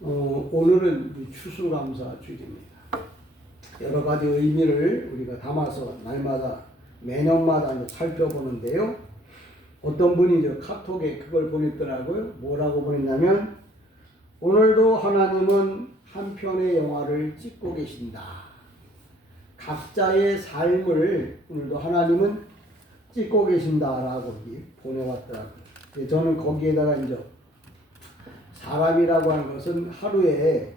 오늘은 추수감사주일입니다. 여러 가지 의미를 우리가 담아서 날마다 매년마다 이제 살펴보는데요. 어떤 분이 저 카톡에 그걸 보냈더라고요. 뭐라고 보냈냐면, 오늘도 하나님은 한 편의 영화를 찍고 계신다. 각자의 삶을 오늘도 하나님은 찍고 계신다라고 보내왔더라고요. 저는 거기에다가 이제 사람이라고 하는 것은 하루에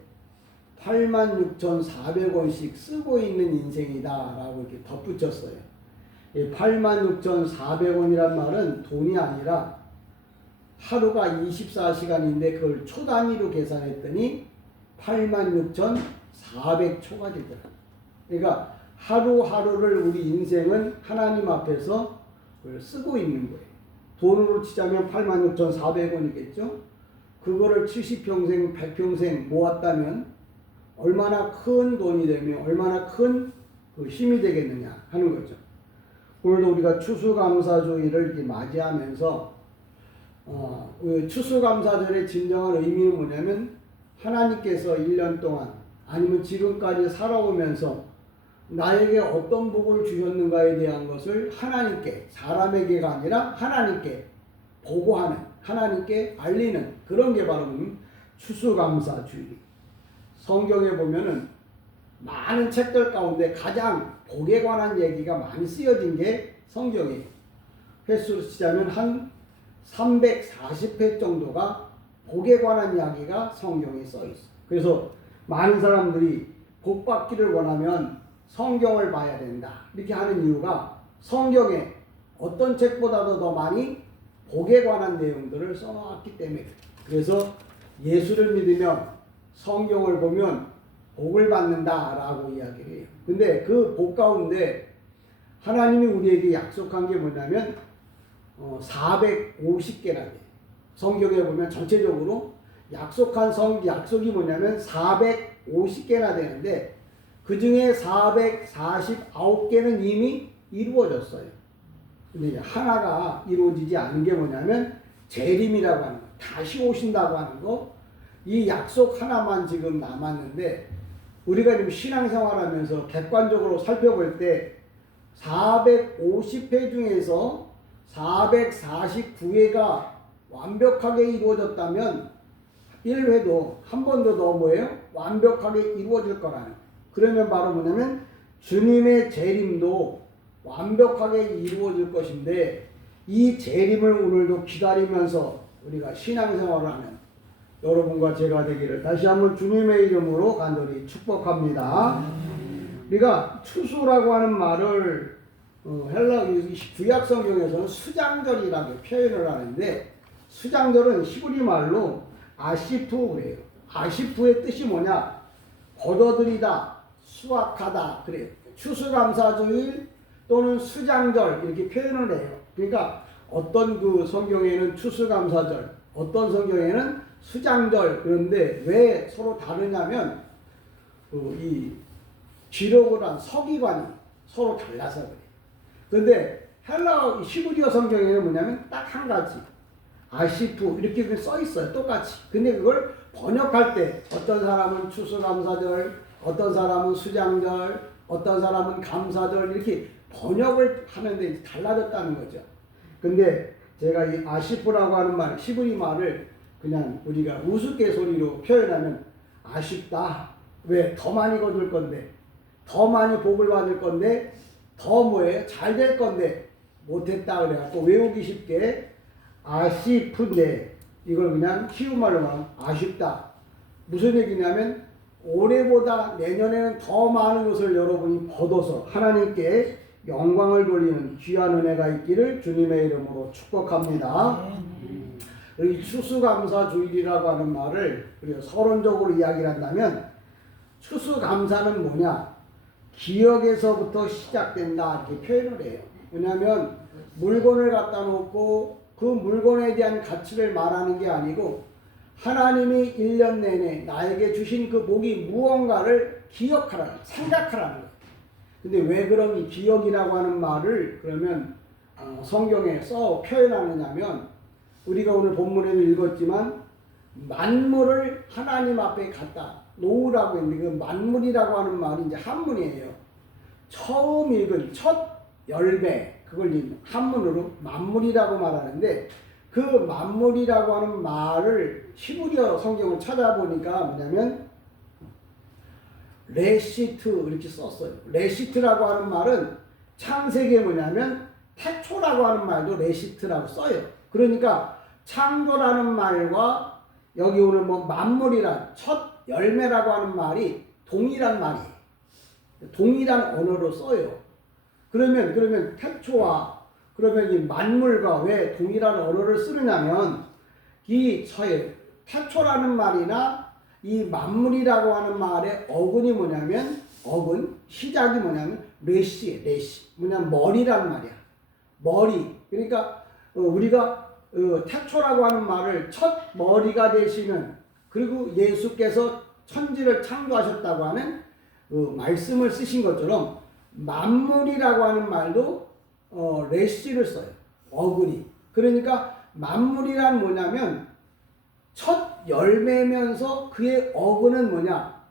86,400원씩 쓰고 있는 인생이다라고 이렇게 덧붙였어요. 86,400원이란 말은 돈이 아니라 하루가 24시간인데 그걸 초 단위로 계산했더니 86,400초가 되더라고요. 그러니까 하루하루를 우리 인생은 하나님 앞에서 그걸 쓰고 있는 거예요. 돈으로 치자면 86,400원이겠죠? 그거를 70평생, 100평생 모았다면 얼마나 큰 돈이 되며 얼마나 큰 그 힘이 되겠느냐 하는 거죠. 오늘도 우리가 추수감사주일을 이렇게 맞이하면서 추수감사절의 진정한 의미는 뭐냐면, 하나님께서 1년 동안 아니면 지금까지 살아오면서 나에게 어떤 복을 주셨는가에 대한 것을 하나님께, 사람에게가 아니라 하나님께 보고하는, 하나님께 알리는 그런 게 바로 추수감사주일. 성경에 보면은 많은 책들 가운데 가장 복에 관한 얘기가 많이 쓰여진 게 성경이에요. 횟수로 치자면 한 340회 정도가 복에 관한 이야기가 성경에 써 있어요. 그래서 많은 사람들이 복 받기를 원하면 성경을 봐야 된다 이렇게 하는 이유가, 성경에 어떤 책보다도 더 많이 복에 관한 내용들을 써놓았기 때문에. 그래서 예수를 믿으면 성경을 보면 복을 받는다라고 이야기를 해요. 근데 그 복 가운데 하나님이 우리에게 약속한 게 뭐냐면 450개나 돼요. 성경에 보면 전체적으로 약속이 뭐냐면 450개나 되는데, 그 중에 449개는 이미 이루어졌어요. 근데 하나가 이루어지지 않은 게 뭐냐면 재림이라고 하는 거, 다시 오신다고 하는 거, 이 약속 하나만 지금 남았는데, 우리가 지금 신앙생활하면서 객관적으로 살펴볼 때 450회 중에서 449회가 완벽하게 이루어졌다면 1회도 한 번도 더 뭐예요? 완벽하게 이루어질 거라는 거예요. 그러면 바로 뭐냐면 주님의 재림도 완벽하게 이루어질 것인데, 이 재림을 오늘도 기다리면서 우리가 신앙생활을 하는 여러분과 제가 되기를 다시 한번 주님의 이름으로 간절히 축복합니다. 우리가 추수라고 하는 말을 헬라 구약 성경에서는 수장절이라고 표현을 하는데, 수장절은 히브리 말로 아시프예요. 아시프의 뜻이 뭐냐? 거둬들이다, 수확하다 그래요. 추수감사주일 또는 수장절 이렇게 표현을 해요. 그러니까 어떤 그 성경에는 추수감사절, 어떤 성경에는 수장절. 그런데 왜 서로 다르냐면 이 기록을 한 서기관이 서로 달라서 그래요. 그런데 헬라 히브리어 성경에는 뭐냐면 딱 한 가지, 아시프 이렇게 써 있어요. 똑같이. 근데 그걸 번역할 때 어떤 사람은 추수감사절, 어떤 사람은 수장절, 어떤 사람은 감사절 이렇게 번역을 하는데 달라졌다는 거죠. 근데 제가 이 아시프라고 하는 말, 히브리 말을 그냥 우리가 우스갯소리로 표현하면 아쉽다. 왜? 더 많이 거둘 건데, 더 많이 복을 받을 건데, 더 뭐예요? 잘 될 건데 못했다 그래갖고 외우기 쉽게 아쉽은데, 이걸 그냥 쉬운 말로 하면 아쉽다. 무슨 얘기냐면 올해보다 내년에는 더 많은 것을 여러분이 거둬서 하나님께 영광을 돌리는 귀한 은혜가 있기를 주님의 이름으로 축복합니다. 이 추수감사주일이라고 하는 말을 우리가 서론적으로 이야기를 한다면, 추수감사는 뭐냐? 기억에서부터 시작된다 이렇게 표현을 해요. 왜냐하면 물건을 갖다 놓고 그 물건에 대한 가치를 말하는 게 아니고, 하나님이 1년 내내 나에게 주신 그 복이 무언가를 기억하라는, 생각하라는 거예요. 근데 왜 그럼 이 기억이라고 하는 말을 그러면 성경에 써 표현하느냐면, 우리가 오늘 본문에도 읽었지만 만물을 하나님 앞에 갖다 놓으라고 했는데 그 만물이라고 하는 말이 이제 한문이에요. 처음 읽은 첫 열매 그걸 한문으로 만물이라고 말하는데 그 만물이라고 하는 말을 히브리어 성경을 찾아보니까 뭐냐면 레시트 이렇게 썼어요. 레시트라고 하는 말은 창세기에 뭐냐면 태초라고 하는 말도 레시트라고 써요. 그러니까 창조라는 말과 여기 오늘 뭐 만물이란 첫 열매라고 하는 말이 동일한 말이에요. 동일한 언어로 써요. 그러면 태초와 그러면 이 만물과 왜 동일한 언어를 쓰느냐면 이 태초라는 말이나 이 만물이라고 하는 말의 어근이 뭐냐면 시작이 뭐냐면 레시 뭐냐면 머리란 말이야. 머리. 그러니까 우리가 태초라고 하는 말을 첫 머리가 되시는 그리고 예수께서 천지를 창조하셨다고 하는 말씀을 쓰신 것처럼 만물이라고 하는 말도 레시를 써요. 어근이. 그러니까 만물이란 뭐냐면 첫 열매면서 그의 어근은 뭐냐?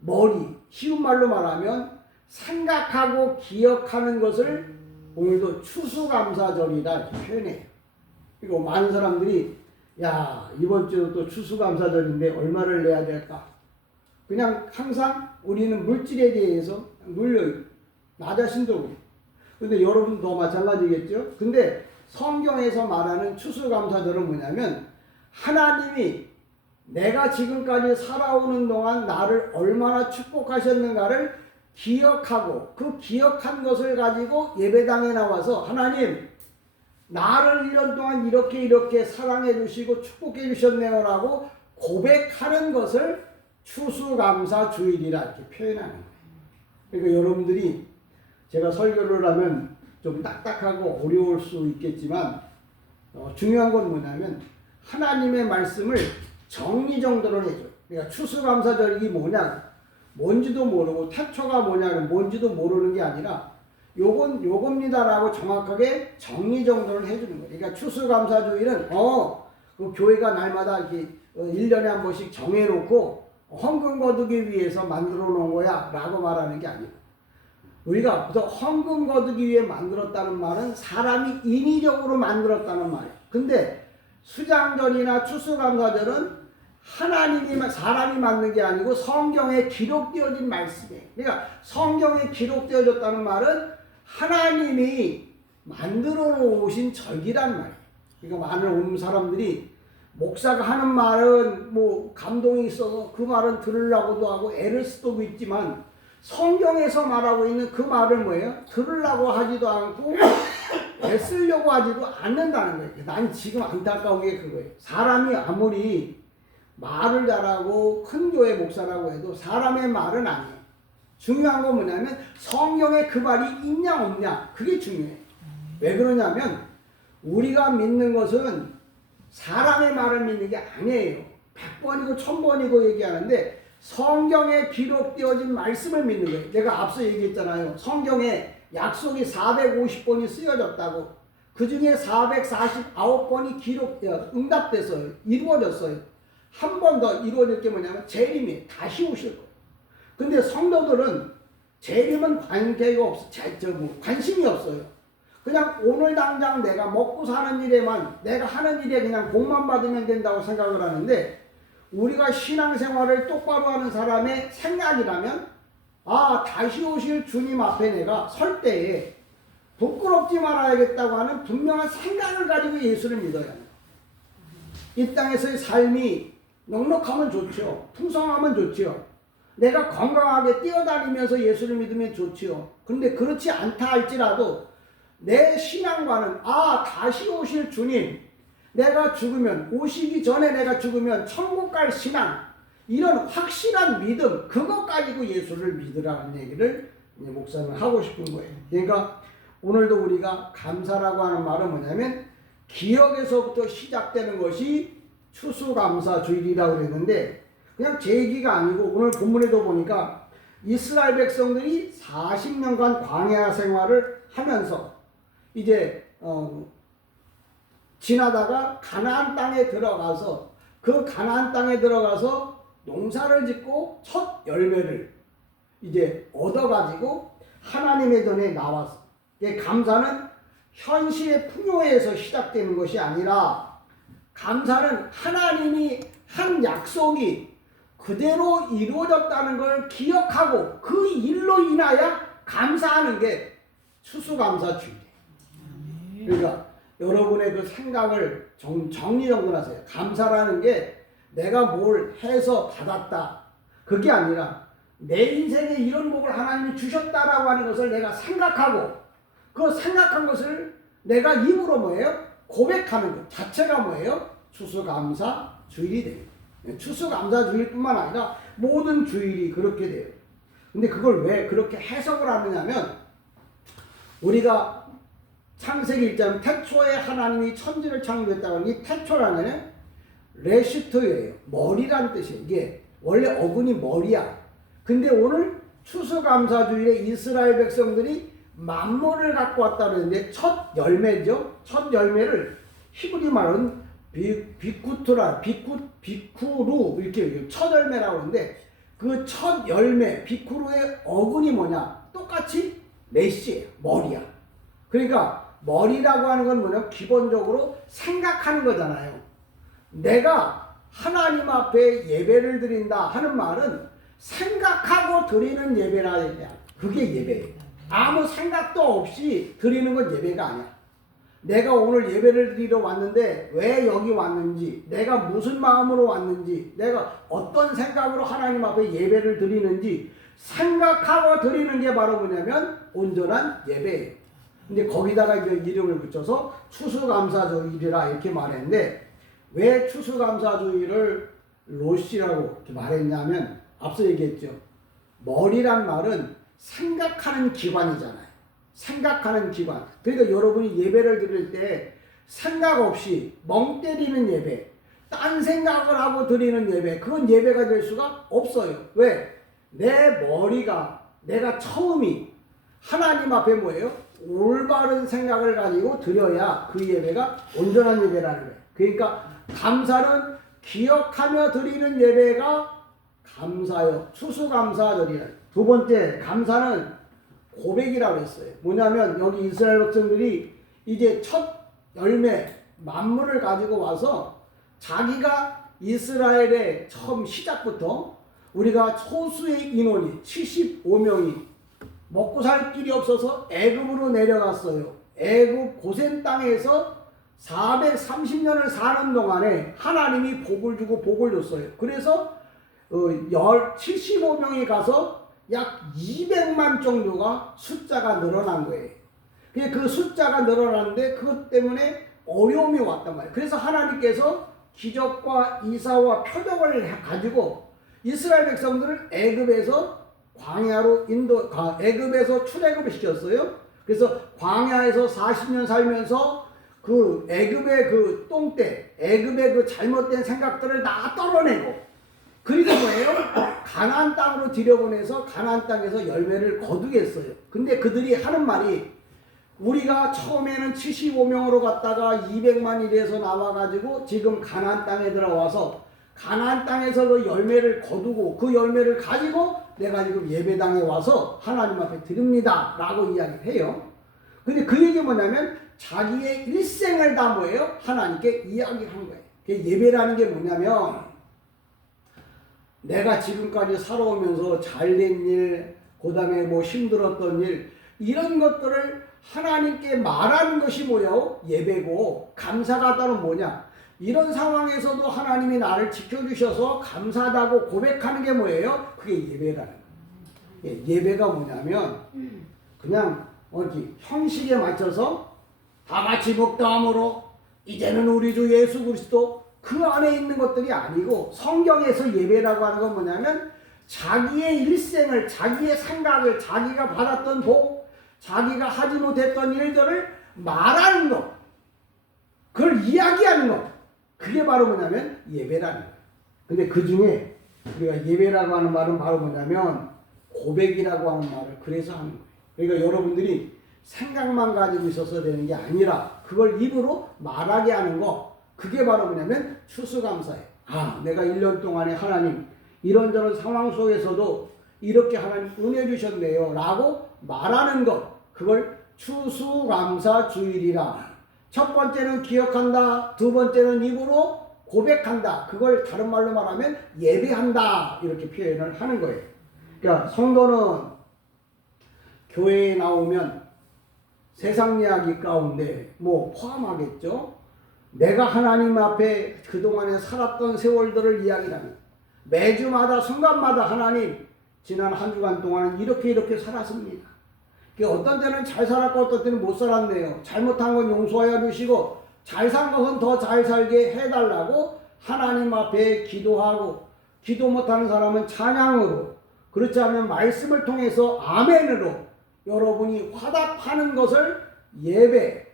머리. 쉬운 말로 말하면 생각하고 기억하는 것을 오늘도 추수감사절이다 이렇게 표현해요. 그리고 많은 사람들이 야 이번 주는 또 추수감사절인데 얼마를 내야 될까? 그냥 항상 우리는 물질에 대해서 눌려요. 나 자신도. 근데 여러분도 마찬가지겠죠? 근데 성경에서 말하는 추수감사절은 뭐냐면 하나님이 내가 지금까지 살아오는 동안 나를 얼마나 축복하셨는가를 기억하고 그 기억한 것을 가지고 예배당에 나와서 하나님 나를 1년 동안 이렇게 사랑해 주시고 축복해 주셨네요 라고 고백하는 것을 추수감사주일이라 이렇게 표현하는 거예요. 그러니까 여러분들이 제가 설교를 하면 좀 딱딱하고 어려울 수 있겠지만 중요한 건 뭐냐면 하나님의 말씀을 정리정돈을 해줘요. 그러니까 추수감사절이 뭔지도 모르고 태초가 뭔지도 모르는 게 아니라 요겁니다라고 정확하게 정리정돈을 해주는 거예요. 그러니까 추수감사주일은 그 교회가 날마다 이렇게 1년에 한 번씩 정해놓고 헌금 거두기 위해서 만들어 놓은 거야 라고 말하는 게 아니고 우리가 그래서 헌금 거두기 위해 만들었다는 말은 사람이 인위적으로 만들었다는 말이에요. 근데 수장절이나 추수감사절은 사람이 만든 게 아니고 성경에 기록되어진 말씀이에요. 그러니까 성경에 기록되어졌다는 말은 하나님이 만들어 놓으신 절기란 말이에요. 그러니까 많은 사람들이 목사가 하는 말은 뭐 감동이 있어서 그 말은 들으려고도 하고 애를 쓰고 있지만 성경에서 말하고 있는 그 말을 뭐예요? 들으려고 하지도 않고 애쓰려고 하지도 않는다는 거예요. 난 지금 안타까운 게 그거예요. 사람이 아무리 말을 잘하고 큰 교회 목사라고 해도 사람의 말은 아니에요. 중요한 건 뭐냐면 성경에 그 말이 있냐 없냐 그게 중요해요. 왜 그러냐면 우리가 믿는 것은 사람의 말을 믿는 게 아니에요. 100번이고 1000번이고 얘기하는데 성경에 기록되어진 말씀을 믿는 거예요. 내가 앞서 얘기했잖아요. 성경에 약속이 450번이 쓰여졌다고. 그 중에 449번이 응답돼서 이루어졌어요. 한 번 더 이루어질 게 뭐냐면 재림이 다시 오실 거예요. 근데 성도들은 재림은 관심이 없어요. 그냥 오늘 당장 내가 먹고 사는 일에만 내가 하는 일에 그냥 복만 받으면 된다고 생각을 하는데 우리가 신앙생활을 똑바로 하는 사람의 생각이라면 다시 오실 주님 앞에 내가 설 때에 부끄럽지 말아야겠다고 하는 분명한 생각을 가지고 예수를 믿어야 합니다. 이 땅에서의 삶이 넉넉하면 좋죠. 풍성하면 좋죠. 내가 건강하게 뛰어다니면서 예수를 믿으면 좋죠. 그런데 그렇지 않다 할지라도 내 신앙과는 다시 오실 주님 내가 죽으면 오시기 전에 내가 죽으면 천국 갈 신앙 이런 확실한 믿음 그것 가지고 예수를 믿으라는 얘기를 목사는 하고 싶은 거예요. 그러니까 오늘도 우리가 감사라고 하는 말은 뭐냐면 기억에서부터 시작되는 것이 추수감사주일이라고 그랬는데 그냥 제 얘기가 아니고 오늘 본문에도 보니까 이스라엘 백성들이 40년간 광야 생활을 하면서 이제 지나다가 가나안 땅에 들어가서 그 가나안 땅에 들어가서 농사를 짓고 첫 열매를 이제 얻어가지고 하나님의 전에 나왔어. 감사는 현실의 풍요에서 시작되는 것이 아니라, 감사는 하나님이 한 약속이 그대로 이루어졌다는 걸 기억하고 그 일로 인하여 감사하는 게 추수감사주의예요. 그러니까 여러분의 그 생각을 정리정돈하세요. 감사라는 게 내가 뭘 해서 받았다, 그게 아니라 내 인생에 이런 복을 하나님이 주셨다라고 하는 것을 내가 생각하고, 그 생각한 것을 내가 입으로 뭐예요? 고백하는 것 자체가 뭐예요? 추수감사주일이 돼요. 추수감사주일 뿐만 아니라 모든 주일이 그렇게 돼요. 근데 그걸 왜 그렇게 해석을 하느냐면, 우리가 창세기 1장 태초에 하나님이 천지를 창조했다고 하는 이 태초라는 게 레시트예요. 머리란 뜻이에요. 이게 원래 어근이 머리야. 근데 오늘 추수감사주일에 이스라엘 백성들이 만물을 갖고 왔다는데 첫 열매죠. 첫 열매를 히브리 말은 비쿠루 이렇게 첫 열매라고 하는데, 그 첫 열매 비쿠루의 어근이 뭐냐? 똑같이 레시예요. 머리야. 그러니까 머리라고 하는 건 뭐냐? 기본적으로 생각하는 거잖아요. 내가 하나님 앞에 예배를 드린다 하는 말은 생각하고 드리는 예배라 해야, 그게 예배예요. 아무 생각도 없이 드리는 건 예배가 아니야. 내가 오늘 예배를 드리러 왔는데 왜 여기 왔는지, 내가 무슨 마음으로 왔는지, 내가 어떤 생각으로 하나님 앞에 예배를 드리는지 생각하고 드리는 게 바로 뭐냐면 온전한 예배예요. 근데 거기다가 이제 이름을 붙여서 추수감사주일이라 이렇게 말했는데, 왜 추수감사주일을 로시라고 이렇게 말했냐면, 앞서 얘기했죠. 머리란 말은 생각하는 기관이잖아요. 생각하는 기관. 그러니까 여러분이 예배를 드릴 때 생각 없이 멍 때리는 예배, 딴 생각을 하고 드리는 예배, 그건 예배가 될 수가 없어요. 왜? 내 머리가, 내가 처음이 하나님 앞에 뭐예요? 올바른 생각을 가지고 드려야 그 예배가 온전한 예배라는 거예요. 그러니까 감사는 기억하며 드리는 예배가 감사요. 추수감사절이라. 두 번째, 감사는 고백이라고 했어요. 뭐냐면 여기 이스라엘 백성들이 이제 첫 열매 만물을 가지고 와서 자기가 이스라엘의 처음 시작부터 우리가 소수의 인원이 75명이 먹고 살 길이 없어서 애굽으로 내려갔어요. 애굽 고센 땅에서 430년을 사는 동안에 하나님이 복을 주고 복을 줬어요. 그래서 75명이 가서 약 200만 정도가 숫자가 늘어난 거예요. 그 숫자가 늘어났는데 그것 때문에 어려움이 왔단 말이에요. 그래서 하나님께서 기적과 이사와 표적을 가지고 이스라엘 백성들을 애굽에서 광야로 애굽에서 출애굽을 시켰어요. 그래서 광야에서 40년 살면서 그 애굽의 그 똥대, 애굽의 그 잘못된 생각들을 다 떨어내고, 그리고 뭐예요? 가나안 땅으로 들여보내서 가나안 땅에서 열매를 거두게 했어요. 근데 그들이 하는 말이, 우리가 처음에는 75명으로 갔다가 200만이 돼서 나와가지고 지금 가나안 땅에 들어와서 가나안 땅에서 그 열매를 거두고 그 열매를 가지고 내가 지금 예배당에 와서 하나님 앞에 드립니다 라고 이야기를 해요. 근데 그 얘기 뭐냐면 자기의 일생을 다 뭐예요? 하나님께 이야기를 한 거예요. 예배라는 게 뭐냐면, 내가 지금까지 살아오면서 잘된 일, 그 다음에 뭐 힘들었던 일, 이런 것들을 하나님께 말하는 것이 뭐예요? 예배고, 감사가 따로 뭐냐? 이런 상황에서도 하나님이 나를 지켜주셔서 감사하다고 고백하는 게 뭐예요? 그게 예배라는 거예요. 예배가 뭐냐면 그냥 이렇게 형식에 맞춰서 다 같이 먹다함으로 이제는 우리 주 예수 그리스도, 그 안에 있는 것들이 아니고, 성경에서 예배라고 하는 건 뭐냐면 자기의 일생을, 자기의 생각을, 자기가 받았던 복, 자기가 하지 못했던 일들을 말하는 것, 그걸 이야기하는 것, 그게 바로 뭐냐면 예배라는 거예요. 근데 그 중에 우리가 예배라고 하는 말은 바로 뭐냐면 고백이라고 하는 말을 그래서 하는 거예요. 그러니까 여러분들이 생각만 가지고 있어서 되는 게 아니라 그걸 입으로 말하게 하는 거, 그게 바로 뭐냐면 추수감사예요. 아, 내가 1년 동안에 하나님 이런저런 상황 속에서도 이렇게 하나님 은혜 주셨네요 라고 말하는 것, 그걸 추수감사주일이라. 첫 번째는 기억한다, 두 번째는 입으로 고백한다. 그걸 다른 말로 말하면 예배한다 이렇게 표현을 하는 거예요. 그러니까 성도는 교회에 나오면 세상 이야기 가운데 뭐 포함하겠죠. 내가 하나님 앞에 그동안에 살았던 세월들을 이야기합니다. 매주마다 순간마다 하나님 지난 한 주간 동안은 이렇게 살았습니다. 어떤 때는 잘 살았고 어떤 때는 못 살았네요. 잘못한 건 용서하여 주시고 잘 산 것은 더 잘 살게 해달라고 하나님 앞에 기도하고, 기도 못하는 사람은 찬양으로, 그렇지 않으면 말씀을 통해서 아멘으로 여러분이 화답하는 것을 예배,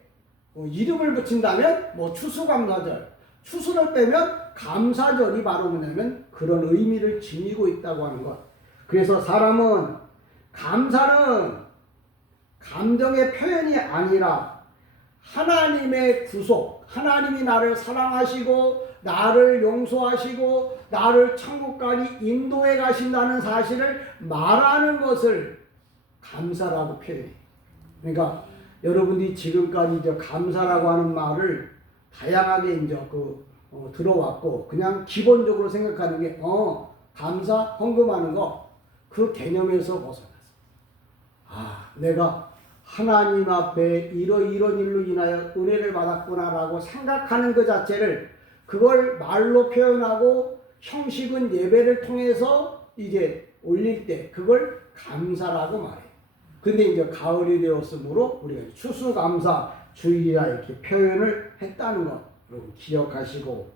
이름을 붙인다면 뭐 추수감사절, 추수를 빼면 감사절이 바로 뭐냐면 그런 의미를 지니고 있다고 하는 것. 그래서 사람은 감사는 감정의 표현이 아니라 하나님의 구속, 하나님이 나를 사랑하시고 나를 용서하시고 나를 천국까지 인도해 가신다는 사실을 말하는 것을 감사라고 표현해요. 그러니까 여러분이 지금까지 이제 감사라고 하는 말을 다양하게 이제 들어왔고, 그냥 기본적으로 생각하는 게 감사, 헌금하는 거, 그 개념에서 벗어났어. 아, 내가 하나님 앞에 이런 일로 인하여 은혜를 받았구나라고 생각하는 그 자체를, 그걸 말로 표현하고 형식은 예배를 통해서 이제 올릴 때 그걸 감사라고 말해요. 근데 이제 가을이 되었으므로 우리가 추수감사 주일이라 이렇게 표현을 했다는 것 여러분 기억하시고,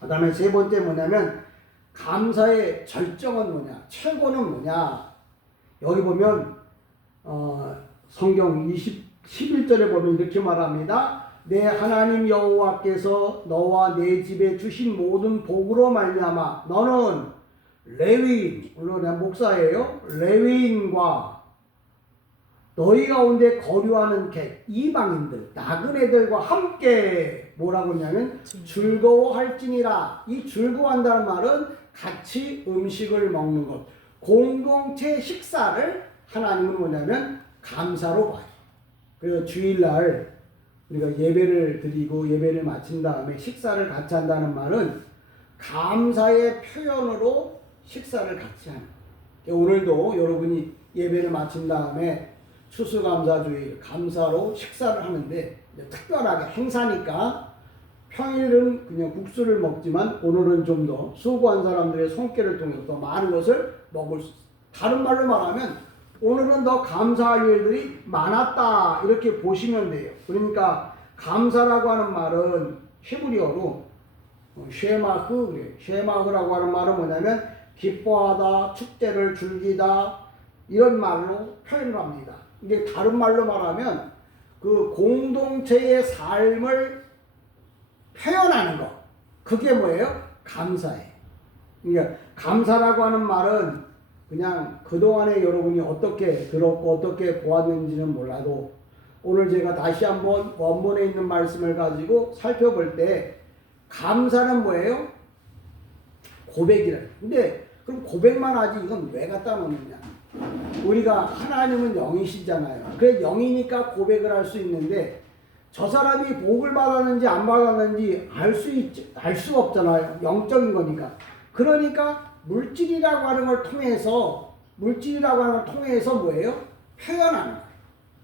그 다음에 세 번째 뭐냐면 감사의 절정은 뭐냐, 최고는 뭐냐. 여기 보면 성경 11절에 보면 이렇게 말합니다. 내 하나님 여호와께서 너와 내 집에 주신 모든 복으로 말미암아 너는 레위인, 물론 내가 목사예요, 레위인과 너희 가운데 거류하는 객, 이방인들, 나그네들과 함께 뭐라고 하냐면 즐거워할지니라. 이 즐거워한다는 말은 같이 음식을 먹는 것, 공동체 식사를 하나님은 뭐냐면 감사로 봐요. 그래서 주일날 우리가 예배를 드리고 예배를 마친 다음에 식사를 같이 한다는 말은 감사의 표현으로 식사를 같이 하는 거예요. 오늘도 여러분이 예배를 마친 다음에 추수감사주일 감사로 식사를 하는데, 특별하게 행사니까 평일은 그냥 국수를 먹지만 오늘은 좀 더 수고한 사람들의 손길을 통해서 더 많은 것을 먹을 수 있어요. 다른 말로 말하면 오늘은 더 감사할 일들이 많았다 이렇게 보시면 돼요. 그러니까 감사라고 하는 말은 히브리어로 쉐마흐 그래요. 쉐마흐라고 하는 말은 뭐냐면 기뻐하다, 축제를 즐기다 이런 말로 표현을 합니다. 근데 다른 말로 말하면 그 공동체의 삶을 표현하는 것, 그게 뭐예요? 감사예요. 그러니까 감사라고 하는 말은 그냥 그동안에 여러분이 어떻게 들었고 어떻게 보았는지는 몰라도 오늘 제가 다시 한번 원문에 있는 말씀을 가지고 살펴볼 때 감사는 뭐예요? 고백이라. 근데 그럼 고백만 하지 이건 왜 갖다 놓느냐? 우리가 하나님은 영이시잖아요. 그래 영이니까 고백을 할 수 있는데 저 사람이 복을 받았는지 안 받았는지 알 수 없잖아요. 영적인 거니까. 그러니까 물질이라고 하는 걸 통해서 뭐예요? 표현하는 거예요.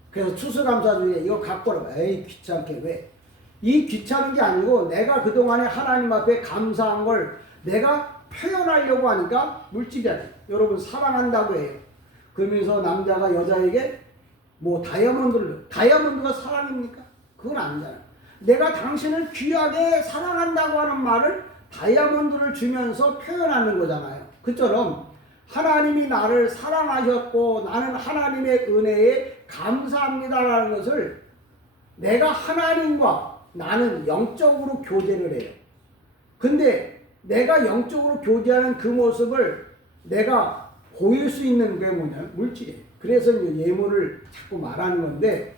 그래서 추수감사주일에 이거 갖고 오라. 에이 귀찮게 왜? 이 귀찮은 게 아니고 내가 그동안에 하나님 앞에 감사한 걸 내가 표현하려고 하니까 물질이야. 여러분 사랑한다고 해요. 그러면서 남자가 여자에게 뭐 다이아몬드가 사랑입니까? 그건 아니잖아요. 내가 당신을 귀하게 사랑한다고 하는 말을 다이아몬드를 주면서 표현하는 거잖아요. 그처럼 하나님이 나를 사랑하셨고 나는 하나님의 은혜에 감사합니다라는 것을 내가 하나님과 나는 영적으로 교제를 해요. 근데 내가 영적으로 교제하는 그 모습을 내가 보일 수 있는 게 뭐냐면 물질이에요. 그래서 이제 예물을 자꾸 말하는 건데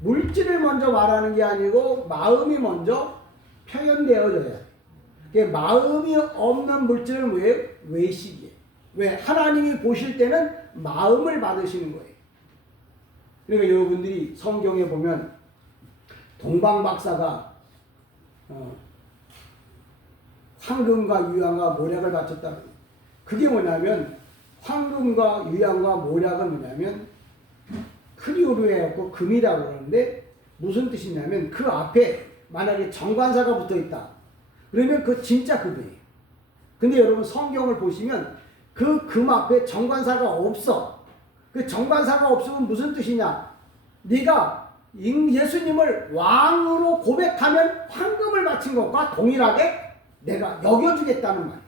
물질을 먼저 말하는 게 아니고 마음이 먼저 표현되어져야 돼요. 마음이 없는 물질은 뭐예요? 외식이에요. 왜? 하나님이 보실 때는 마음을 받으시는 거예요. 그러니까 여러분들이 성경에 보면 동방 박사가 황금과 유향과 모략을 바쳤다. 그게 뭐냐면 황금과 유향과 모략은 뭐냐면 크리오로 해갖고 금이라고 그러는데 무슨 뜻이냐면 그 앞에 만약에 정관사가 붙어 있다. 그러면 그 진짜 금이에요. 근데 여러분 성경을 보시면 그 금 앞에 정관사가 없어. 그 정관사가 없으면 무슨 뜻이냐? 네가 예수님을 왕으로 고백하면 황금을 바친 것과 동일하게 내가 여겨주겠다는 말이에요.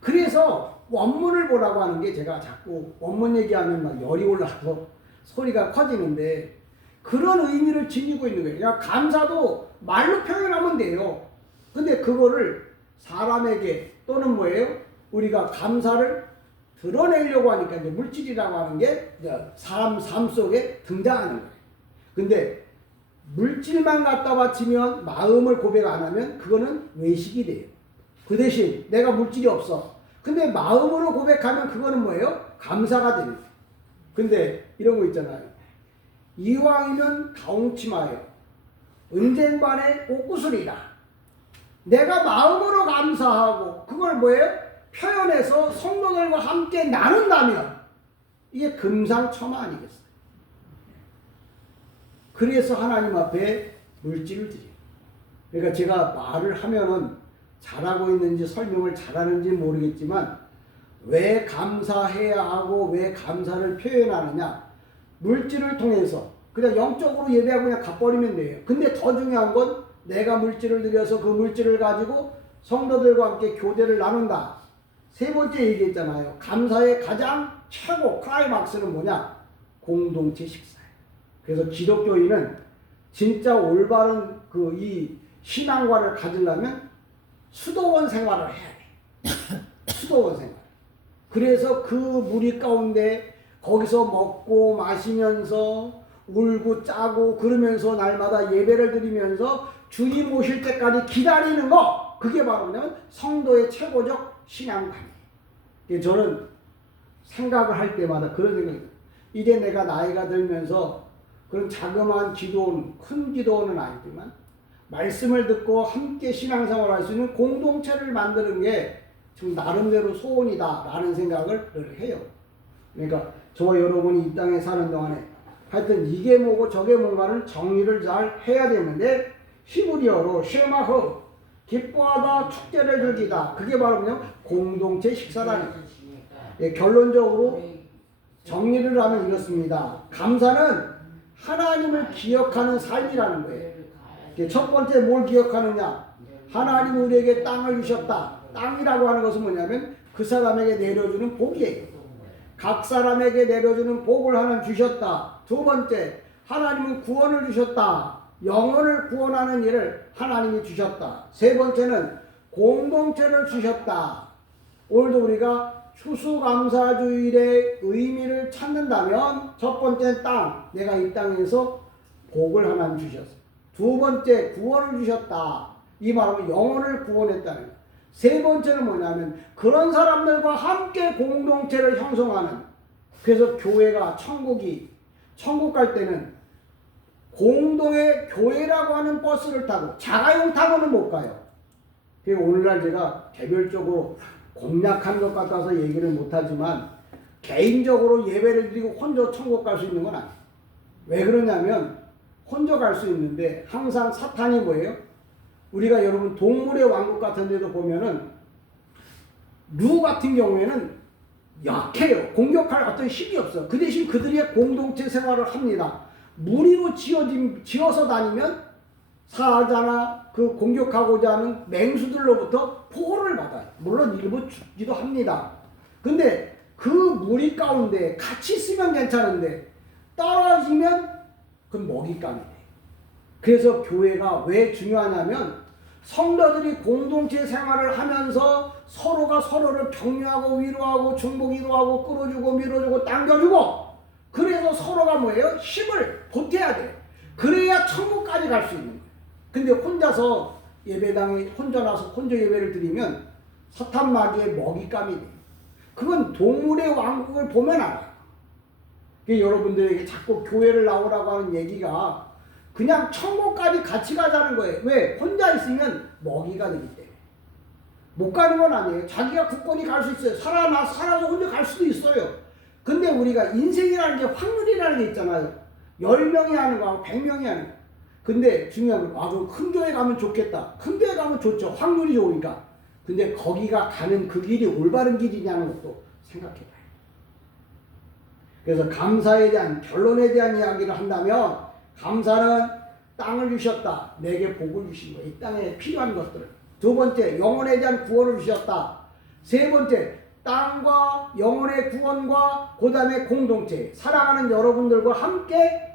그래서 원문을 보라고 하는 게 제가 자꾸 원문 얘기하면 막 열이 올라서 소리가 커지는데 그런 의미를 지니고 있는 거예요. 그러니까 감사도 말로 표현하면 돼요. 근데 그거를 사람에게 또는 뭐예요? 우리가 감사를 드러내려고 하니까 이제 물질이라고 하는 게 사람 삶 속에 등장하는 거예요. 근데 물질만 갖다 바치면 마음을 고백 안 하면 그거는 외식이 돼요. 그 대신 내가 물질이 없어. 근데 마음으로 고백하면 그거는 뭐예요? 감사가 되는 거예요. 근데 이런 거 있잖아요. 이왕이면 가홍치마요. 은쟁반에 옷구슬이라. 내가 마음으로 감사하고 그걸 뭐예요? 표현해서 성도들과 함께 나눈다면 이게 금상첨화 아니겠어요? 그래서 하나님 앞에 물질을 드려요. 그러니까 제가 말을 하면은 잘하고 있는지 설명을 잘하는지 모르겠지만 왜 감사해야 하고 왜 감사를 표현하느냐? 물질을 통해서 그냥 영적으로 예배하고 그냥 갚버리면 돼요. 근데 더 중요한 건 내가 물질을 드려서 그 물질을 가지고 성도들과 함께 교제를 나눈다. 세 번째 얘기했잖아요. 감사의 가장 최고 클라이막스는 뭐냐? 공동체 식사예요. 그래서 기독교인은 진짜 올바른 이 신앙관을 가지려면 수도원 생활을 해야 돼. 수도원 생활. 그래서 그 무리 가운데 거기서 먹고 마시면서 울고 짜고 그러면서 날마다 예배를 드리면서 주님 오실 때까지 기다리는 거, 그게 바로 뭐냐면 성도의 최고적 신앙관이에요. 저는 생각을 할 때마다 그런 생각이 들어요. 이제 내가 나이가 들면서 그런 자그마한 기도원, 큰 기도원은 아니지만 말씀을 듣고 함께 신앙생활을 할 수 있는 공동체를 만드는 게 지금 나름대로 소원이다라는 생각을 늘 해요. 그러니까 저와 여러분이 이 땅에 사는 동안에 하여튼 이게 뭐고 저게 뭔가를 정리를 잘 해야 되는데 히브리어로 쉐마허 기뻐하다 축제를 즐기다, 그게 바로 그냥 공동체 식사라는 거예요. 예, 결론적으로 정리를 하면 이렇습니다. 감사는 하나님을 기억하는 삶이라는 거예요. 첫 번째 뭘 기억하느냐? 하나님 우리에게 땅을 주셨다. 땅이라고 하는 것은 뭐냐면 그 사람에게 내려주는 복이에요. 각 사람에게 내려주는 복을 하나님 주셨다. 두 번째, 하나님은 구원을 주셨다. 영혼을 구원하는 일을 하나님이 주셨다. 세 번째는 공동체를 주셨다. 오늘도 우리가 추수감사주일의 의미를 찾는다면 첫 번째 땅, 내가 이 땅에서 복을 하나님 주셨어. 두 번째, 구원을 주셨다. 이 말은 영혼을 구원했다는 거예요. 세 번째는 뭐냐면 그런 사람들과 함께 공동체를 형성하는, 그래서 교회가 천국 갈 때는 공동의 교회라고 하는 버스를 타고 자가용 타고는 못 가요. 그리고 오늘날 제가 개별적으로 공략한 것 같아서 얘기를 못하지만 개인적으로 예배를 드리고 혼자 천국 갈 수 있는 건 아니에요. 왜 그러냐면 혼자 갈 수 있는데 항상 사탄이 뭐예요? 우리가 여러분 동물의 왕국 같은 데도 보면은 루 같은 경우에는 약해요. 공격할 어떤 힘이 없어. 그 대신 그들의 공동체 생활을 합니다. 무리로 지어서 다니면 사자나 그 공격하고자 하는 맹수들로부터 포효를 받아요. 물론 일부 죽기도 합니다. 근데 그 무리 가운데 같이 있으면 괜찮은데 떨어지면 그건 먹잇감이 돼요. 그래서 교회가 왜 중요하냐면 성도들이 공동체 생활을 하면서 서로가 서로를 격려하고 위로하고 중보기도 하고 끌어주고 밀어주고 당겨주고, 그래서 서로가 뭐예요? 힘을 보태야 돼요. 그래야 천국까지 갈 수 있는 거예요. 근데 혼자서 예배당에 혼자 나서 혼자 예배를 드리면 사탄 마귀의 먹잇감이 돼요. 그건 동물의 왕국을 보면 알아요. 여러분들에게 자꾸 교회를 나오라고 하는 얘기가 그냥 천국까지 같이 가자는 거예요. 왜? 혼자 있으면 먹이가 되기 때문에. 못 가는 건 아니에요. 자기가 굳건히 갈 수 있어요. 살아서 혼자 갈 수도 있어요. 근데 우리가 인생이라는 게 확률이라는 게 있잖아요. 10명이 하는 거하고 100명이 하는 거. 근데 중요한 건, 그럼 큰 교회 가면 좋겠다. 큰 교회 가면 좋죠. 확률이 좋으니까. 근데 거기가 가는 그 길이 올바른 길이냐는 것도 생각해봐요. 그래서 감사에 대한, 결론에 대한 이야기를 한다면, 감사는 땅을 주셨다. 내게 복을 주신 거예요. 이 땅에 필요한 것들을. 두 번째, 영혼에 대한 구원을 주셨다. 세 번째, 땅과 영혼의 구원과 그 다음에 공동체, 사랑하는 여러분들과 함께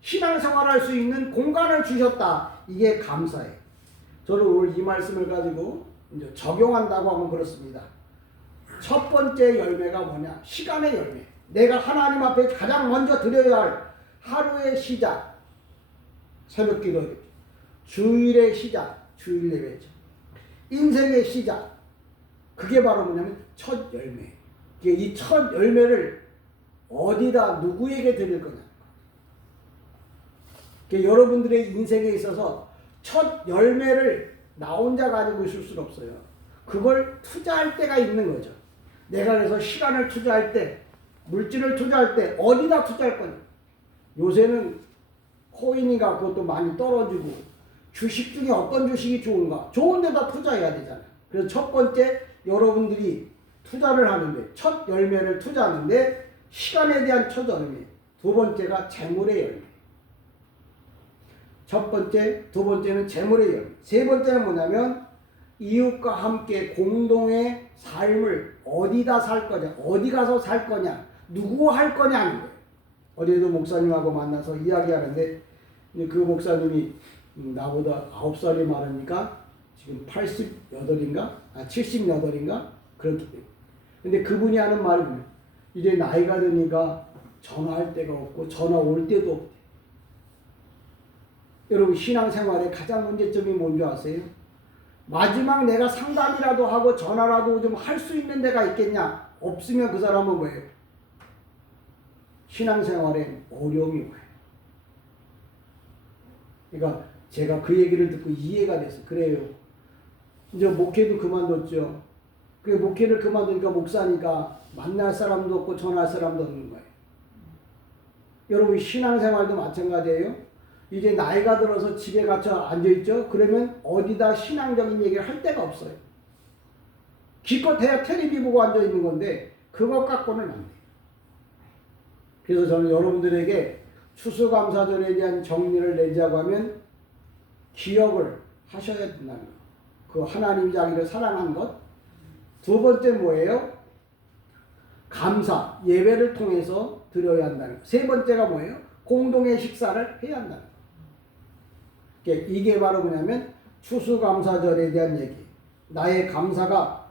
신앙생활할 수 있는 공간을 주셨다. 이게 감사예요. 저는 오늘 이 말씀을 가지고 이제 적용한다고 하면 그렇습니다. 첫 번째 열매가 뭐냐? 시간의 열매. 내가 하나님 앞에 가장 먼저 드려야 할 하루의 시작, 새벽 기도죠. 주일의 시작, 주일 예배죠. 인생의 시작, 그게 바로 뭐냐면 첫 열매. 이 첫 열매를 어디다 누구에게 드릴 거냐. 여러분들의 인생에 있어서 첫 열매를 나 혼자 가지고 있을 수는 없어요. 그걸 투자할 때가 있는 거죠. 내가 그래서 시간을 투자할 때, 물질을 투자할 때 어디다 투자할 거냐. 요새는 코인이가 그것도 많이 떨어지고 주식 중에 어떤 주식이 좋은가? 좋은 데다 투자해야 되잖아요. 그래서 첫 번째 여러분들이 투자를 하는데, 첫 열매를 투자하는데 시간에 대한 첫 열매. 두 번째가 재물의 열매. 첫 번째, 두 번째는 재물의 열매. 세 번째는 뭐냐면 이웃과 함께 공동의 삶을 어디다 살 거냐, 어디 가서 살 거냐, 누구 할 거냐 하는 거예요. 어제도 목사님하고 만나서 이야기하는데 그 목사님이 나보다 9살이 많으니까 지금 88인가? 78인가? 그렇기 때문에. 근데 그분이 하는 말이 뭐예요? 이제 나이가 드니까 전화할 데가 없고 전화 올 때도 없대. 여러분, 신앙생활의 가장 문제점이 뭔지 아세요? 마지막 내가 상담이라도 하고 전화라도 좀 할 수 있는 데가 있겠냐? 없으면 그 사람은 뭐예요? 신앙생활에 어려움이 와요. 그러니까 제가 그 얘기를 듣고 이해가 됐어요. 그래요. 이제 목회도 그만뒀죠. 그 목회를 그만두니까 목사니까 만날 사람도 없고 전화할 사람도 없는 거예요. 여러분, 신앙생활도 마찬가지예요. 이제 나이가 들어서 집에 갇혀 앉아있죠. 그러면 어디다 신앙적인 얘기를 할 데가 없어요. 기껏해야 텔레비 보고 앉아있는 건데 그것 갖고는 안 돼요. 그래서 저는 여러분들에게 추수감사절에 대한 정리를 내자고 하면 기억을 하셔야 된다는 것. 그 하나님이 자기를 사랑한 것. 두 번째 뭐예요? 감사, 예배를 통해서 드려야 한다는 것. 세 번째가 뭐예요? 공동의 식사를 해야 한다는 것. 이게 바로 뭐냐면 추수감사절에 대한 얘기. 나의 감사가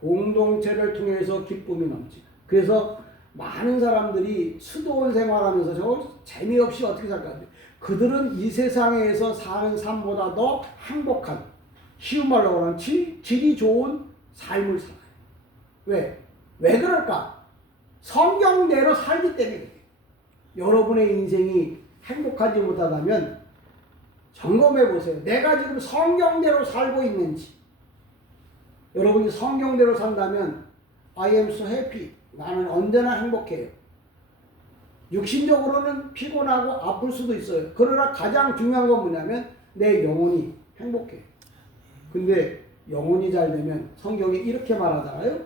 공동체를 통해서 기쁨이 넘치고. 그래서 많은 사람들이 수도원 생활하면서 저 재미없이 어떻게 살까? 그들은 이 세상에서 사는 삶보다 더 행복한, 쉬운 말로 하면 질이 좋은 삶을 살아요. 왜? 왜 그럴까? 성경대로 살기 때문에. 여러분의 인생이 행복하지 못하다면 점검해 보세요. 내가 지금 성경대로 살고 있는지. 여러분이 성경대로 산다면 I am so happy. 나는 언제나 행복해요. 육신적으로는 피곤하고 아플 수도 있어요. 그러나 가장 중요한 건 뭐냐면 내 영혼이 행복해요. 근데 영혼이 잘 되면 성경이 이렇게 말하잖아요.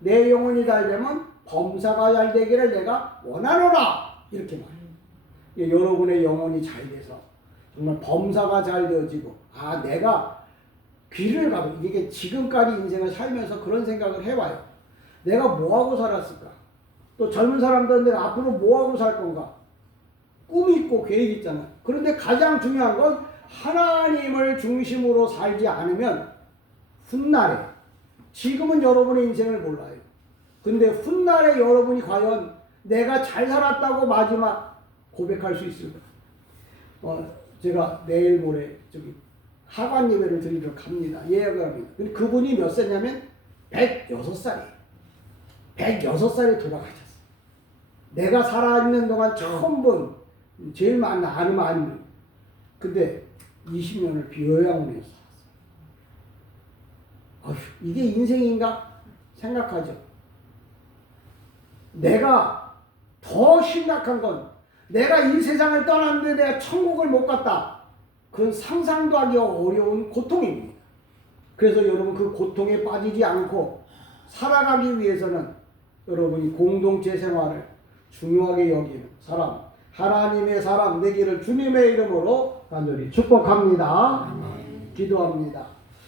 내 영혼이 잘 되면 범사가 잘 되기를 내가 원하노라. 이렇게 말해요. 여러분의 영혼이 잘 돼서 정말 범사가 잘 되어지고, 내가 귀를 가고, 이게 지금까지 인생을 살면서 그런 생각을 해봐요. 내가 뭐하고 살았을까? 또 젊은 사람들은 내가 앞으로 뭐하고 살 건가? 꿈이 있고 계획이 있잖아. 그런데 가장 중요한 건 하나님을 중심으로 살지 않으면 훗날에, 지금은 여러분의 인생을 몰라요. 근데 훗날에 여러분이 과연 내가 잘 살았다고 마지막 고백할 수 있을까? 제가 내일 모레 하관 예배를 드리러 갑니다. 예약을 합니다. 근데 그분이 몇 세냐면 106살이에요. 106살에 돌아가셨어요. 내가 살아있는 동안 처음 본 제일 많은 아는 분. 근데 20년을 비요양으로 살았어요. 어휴, 이게 인생인가 생각하죠. 내가 더 심각한 건 내가 이 세상을 떠났는데 내가 천국을 못 갔다. 그건 상상도 하기 어려운 고통입니다. 그래서 여러분 그 고통에 빠지지 않고 살아가기 위해서는 여러분이 공동체 생활을 중요하게 여기는 사람, 하나님의 사람 되기를 주님의 이름으로 간절히 축복합니다. 기도합니다.